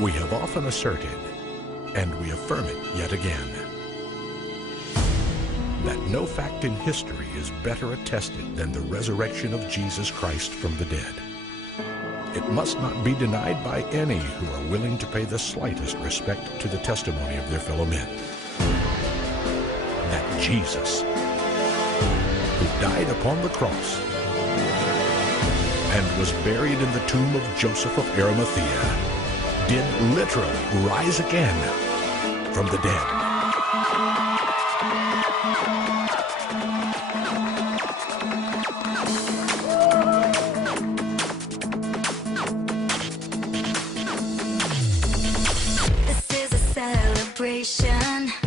We have often asserted, and we affirm it yet again, that no fact in history is better attested than the resurrection of Jesus Christ from the dead. It must not be denied by any who are willing to pay the slightest respect to the testimony of their fellow men. That Jesus, who died upon the cross and was buried in the tomb of Joseph of Arimathea, did literally rise again from the dead. This is a celebration.